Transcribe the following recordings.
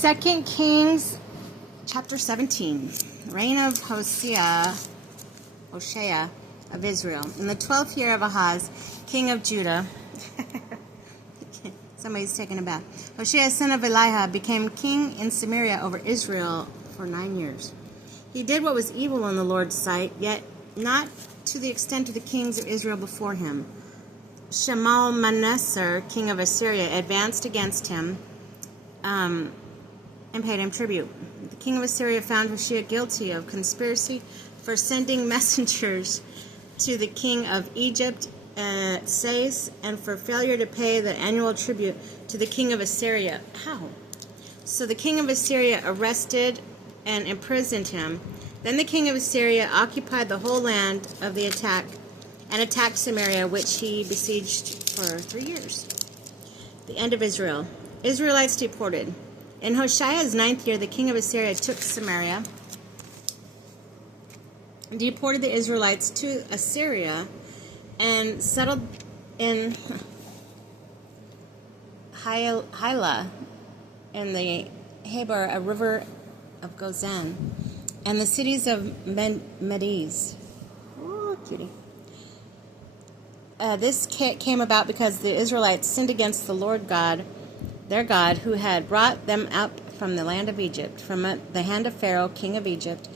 2 Kings chapter 17. Reign of Hoshea of Israel. In the 12th year of Ahaz, king of Judah. Somebody's taking a bath. Hoshea, son of Eliah, became king in Samaria over Israel for 9 years. He did what was evil in the Lord's sight, yet not to the extent of the kings of Israel before him. Shalmaneser, king of Assyria, advanced against him and paid him tribute. The king of Assyria found Hoshea guilty of conspiracy for sending messengers to the king of Egypt, Sais, and for failure to pay the annual tribute to the king of Assyria. How? So the king of Assyria arrested and imprisoned him. Then the king of Assyria occupied the whole land of the attack and attacked Samaria, which he besieged for 3 years. The end of Israel. Israelites deported. In Hoshea's 9th year, the king of Assyria took Samaria and deported the Israelites to Assyria and settled in Hyla in the Haber, a river of Gozan, and the cities of Medes. Oh, cutie. This came about because the Israelites sinned against the Lord God, their God, who had brought them up from the land of Egypt, from the hand of Pharaoh, king of Egypt.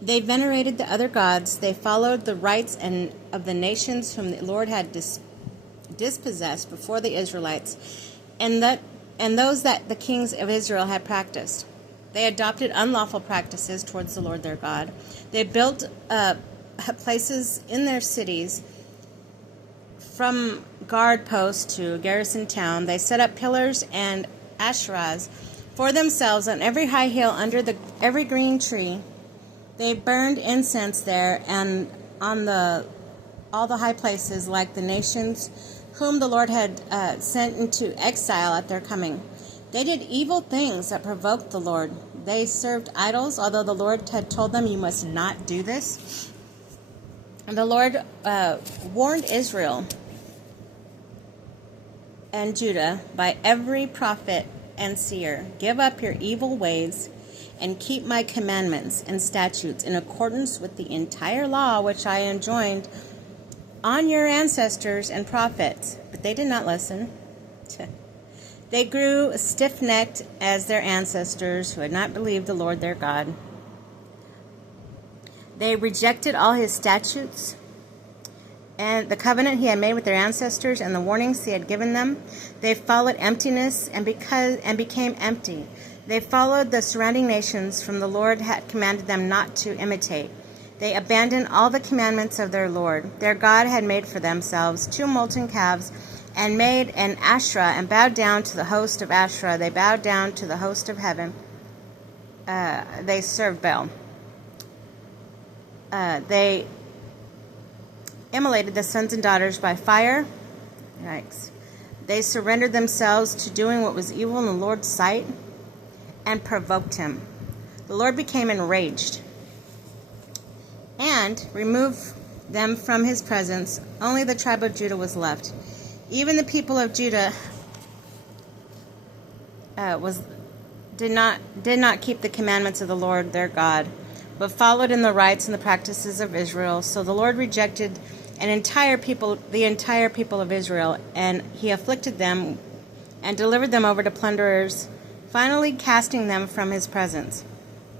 They venerated the other gods. They followed the rites of the nations whom the Lord had dispossessed before the Israelites, and those that the kings of Israel had practiced. They adopted unlawful practices towards the Lord their God. They built places in their cities, from guard post to garrison town. They set up pillars and asherahs for themselves on every high hill under every green tree. They burned incense there and on all the high places, like the nations whom the Lord had sent into exile at their coming. They did evil things that provoked the Lord. They served idols, although the Lord had told them, "You must not do this." And the Lord warned Israel and Judah by every prophet and seer, "Give up your evil ways and keep my commandments and statutes in accordance with the entire law which I enjoined on your ancestors and prophets." But they did not listen. They grew stiff-necked as their ancestors who had not believed the Lord their God. They rejected all his statutes and the covenant he had made with their ancestors and the warnings he had given them. They followed emptiness and became empty. They followed the surrounding nations whom the Lord had commanded them not to imitate. They abandoned all the commandments of their Lord. Their God had made for themselves 2 molten calves and made an Asherah and bowed down to the host of Asherah. They bowed down to the host of heaven. They served Baal. They immolated the sons and daughters by fire. Yikes. They surrendered themselves to doing what was evil in the Lord's sight and provoked him. The Lord became enraged and removed them from his presence. Only the tribe of Judah was left. Even the people of Judah did not keep the commandments of the Lord their God, but followed in the rites and the practices of Israel. So the Lord rejected the entire people of Israel, and he afflicted them and delivered them over to plunderers, finally casting them from his presence.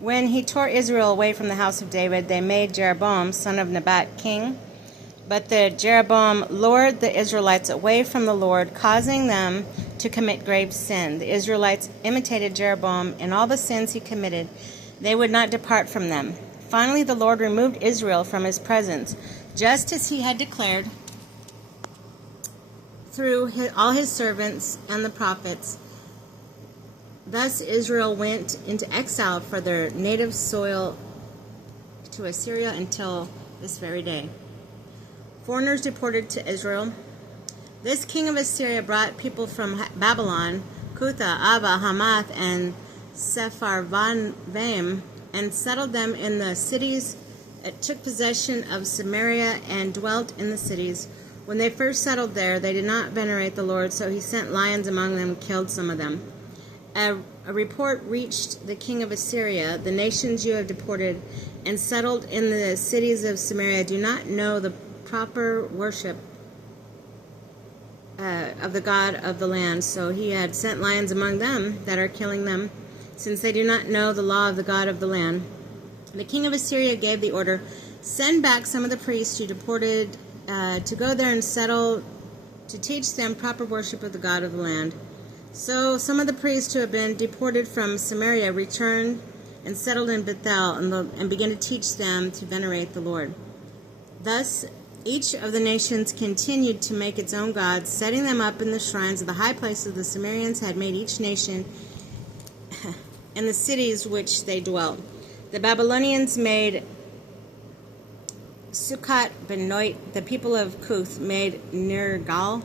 When he tore Israel away from the house of David, they made Jeroboam, son of Nebat, king. But the Jeroboam lured the Israelites away from the Lord, causing them to commit grave sin. The Israelites imitated Jeroboam in all the sins he committed. They would not depart from them. Finally, the Lord removed Israel from his presence, just as he had declared through all his servants and the prophets. Thus Israel went into exile for their native soil to Assyria until this very day. Foreigners deported to Israel. This king of Assyria brought people from Babylon, Cutha, Ava, Hamath, and Sepharvaim, and settled them in the cities. It took possession of Samaria and dwelt in the cities. When they first settled there, they did not venerate the Lord, so he sent lions among them and killed some of them. a report reached the king of Assyria, the nations you have deported and settled in the cities of Samaria do not know the proper worship of the God of the land. So he had sent lions among them that are killing them, since they do not know the law of the God of the land. The king of Assyria gave the order, send back some of the priests you deported to go there and settle, to teach them proper worship of the God of the land. So some of the priests who had been deported from Samaria returned and settled in Bethel and began to teach them to venerate the Lord. Thus, each of the nations continued to make its own gods, setting them up in the shrines of the high places the Sumerians had made each nation in the cities which they dwelt. The Babylonians made Sukkot Benoit, the people of Cuth made Nergal,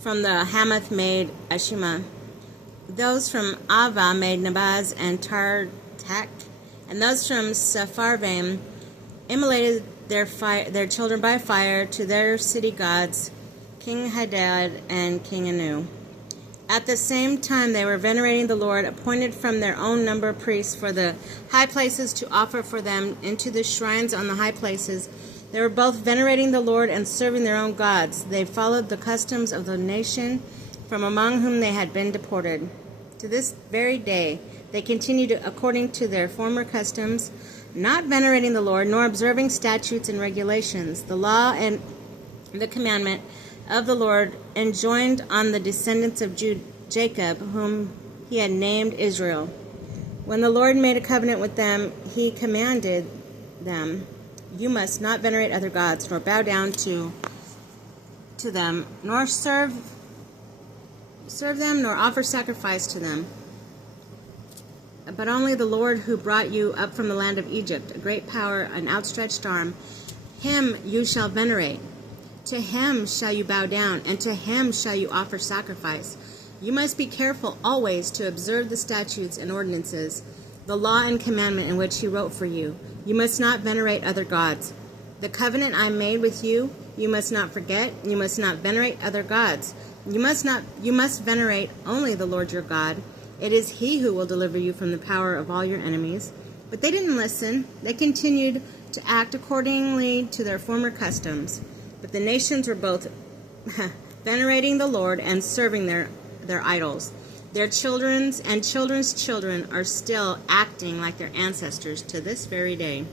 from the Hamath made Ashima. Those from Ava made Nabaz and Tartak, and those from Sepharvaim immolated their children by fire to their city gods, King Hadad and King Anu. At the same time they were venerating the Lord, appointed from their own number priests for the high places to offer for them into the shrines on the high places. They were both venerating the Lord and serving their own gods. They followed the customs of the nation from among whom they had been deported. To this very day they continued according to their former customs, not venerating the Lord, nor observing statutes and regulations, the law and the commandment of the Lord enjoined on the descendants of Jacob, whom he had named Israel. When the Lord made a covenant with them, he commanded them, you must not venerate other gods, nor bow down to them, nor serve them, nor offer sacrifice to them, but only the Lord who brought you up from the land of Egypt, a great power, an outstretched arm. Him you shall venerate. To him shall you bow down, and to him shall you offer sacrifice. You must be careful always to observe the statutes and ordinances, the law and commandment in which he wrote for you. You must not venerate other gods. The covenant I made with you, you must not forget. You must not venerate other gods. You must venerate only the Lord your God. It is he who will deliver you from the power of all your enemies. But they didn't listen. They continued to act accordingly to their former customs. But the nations were both venerating the Lord and serving their idols. Their children's and children's children are still acting like their ancestors to this very day.